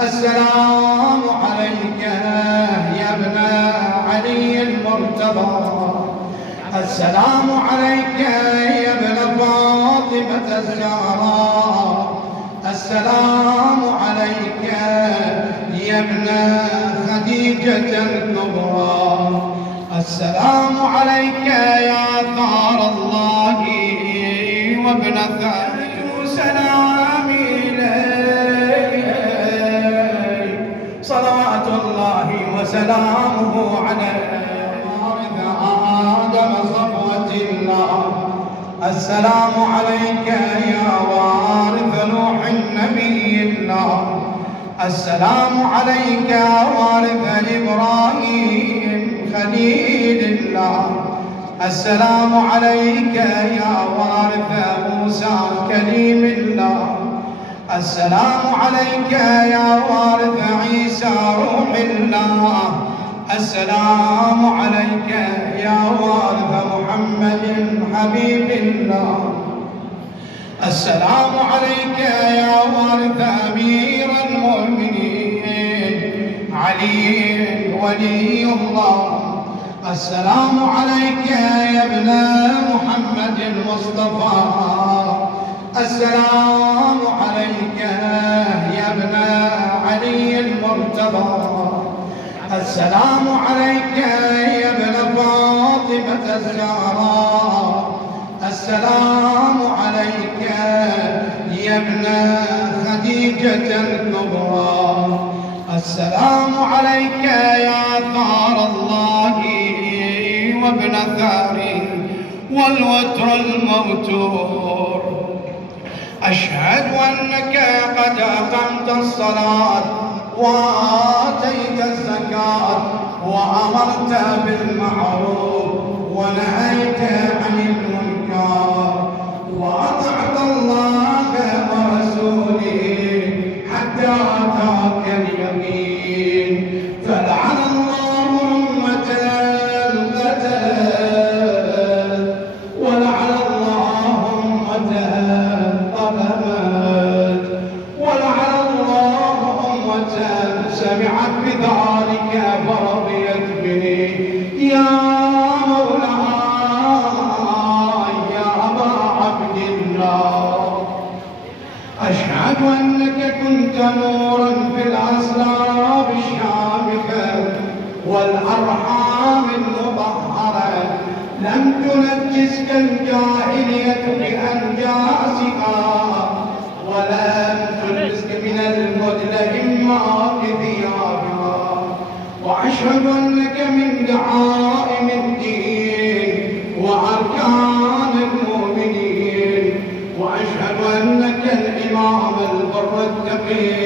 السلام عليك يا ابن علي المرتضى، السلام عليك يا ابن فاطمة الزهراء، السلام عليك يا ابن خديجة الكبرى، السلام عليك يا ثار الله وابن ثاني سلامي إليك صلوات الله وسلامه عليه وارث آدم صفوة الله، السلام عليك يا وارث نوح النبي الله، السلام عليك يا وارث إبراهيم خليل الله، السلام عليك يا وارث موسى كليم الله، السلام عليك يا وارث عيسى روح الله، السلام عليك يا وارث محمد حبيب الله، السلام عليك يا وارث أمير المؤمنين علي ولي الله، السلام عليك يا ابن محمد المصطفى، السلام عليك يا ابن علي المرتضى، السلام عليك يا ابن فاطمة الزهراء، السلام عليك يا ابن خديجة الكبرى، السلام عليك يا ثار الله وابن ثاري والوتر الموتور، أشهد أنك قد أقمت الصلاة وآتيت الزكاة وأمرت بالمعروف ونهيت عن المنكر وأطعت الله ورسوله حتى أتاك اليقين، فلعن الله أمة القتل ولعن الله أمة الظلمت ولعن الله أمة سمعت بذلك فرضيت به، يا مولاي يا أبا عبد الله، أشهد أنك كنت نورا في الأسراب الشامخة والأرحام المطهرة، لم تنجسك الجاهلية بأنجاسها ولم تلبسك من المدلهمات ثيابها، وأشهد أنك من دعائم الدين وأركان المؤمنين، وأشهد أنك الإمام البر التقي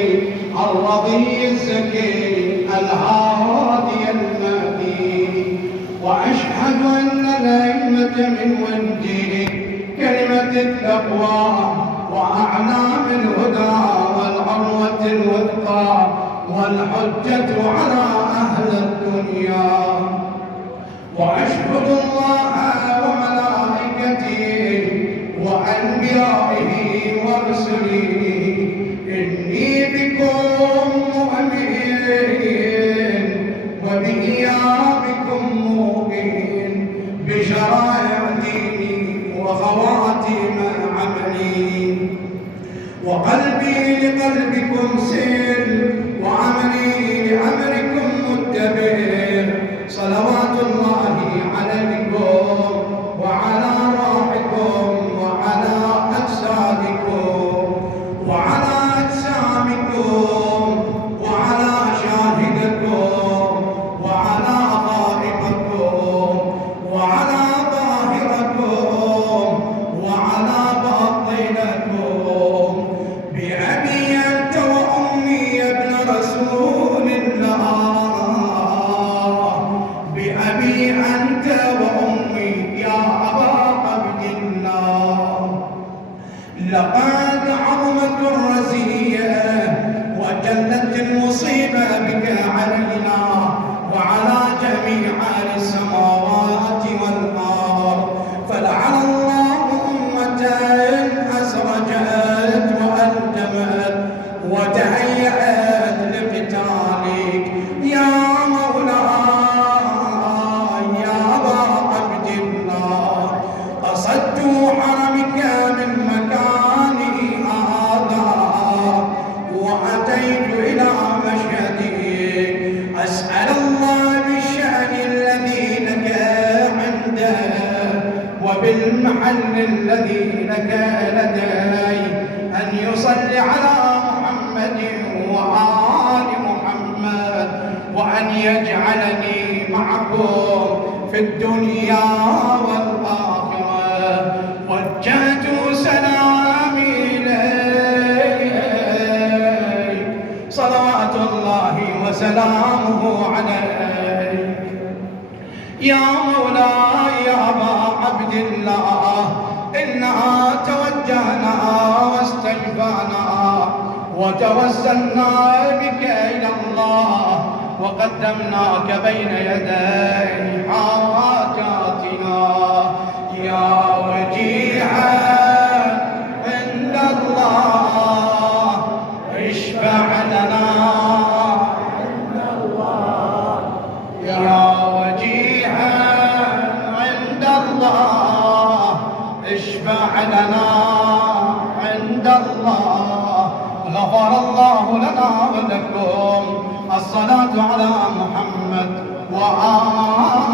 الرضي الزكي الهادي المهدي، وأشهد أن الأئمة من وجهه كلمة التقوى وأعلام الهدى والعروة الوثقى والحجة على أهل الدنيا، وأشهد الله وملائكته وأنبيائه ورسله إني بكم مؤمن وبإيابكم موقن بشرائع ديني وخواتيم عملي، وقلبي لقلبكم سر وعملي لأمركم متبع، صلوات الله عليكم وعلى روحكم وعلى أجسادكم وعلى أجسامكم وعلى شاهدكم وعلى غائبكم وعلى ظاهركم وعلى باطنكم، بأبي أنت وأمي يا ابن رسول الله، بأبي أنت وأمي يا أبا عبد الله، لقد عظمت الرزية وجلت المصيبة بك علينا وعلى جميع السماوات والأرض، فلعن الله أمة أسرجت وألجمت وتهيأت أتيت إلى مشهدي أسأل الله بالشأن الذي لك عنده وبالمحل الذي لك لدي أن يصلي على محمد وآل محمد وأن يجعلني معكم في الدنيا والآخرة. وجهت سلامي إليك صلوات الله وسلامه عليك يا مولاي يا أبا عبد الله. إنا توجهنا واستشفعنا وتوسلنا بك إلى الله وقدمناك بين يدي حاجاتنا يا وجيها عند الله اشفع لنا عند الله يا وجيها عند الله اشفع لنا عند الله. غفر الله لنا ولكم. الصلاة على محمد وآله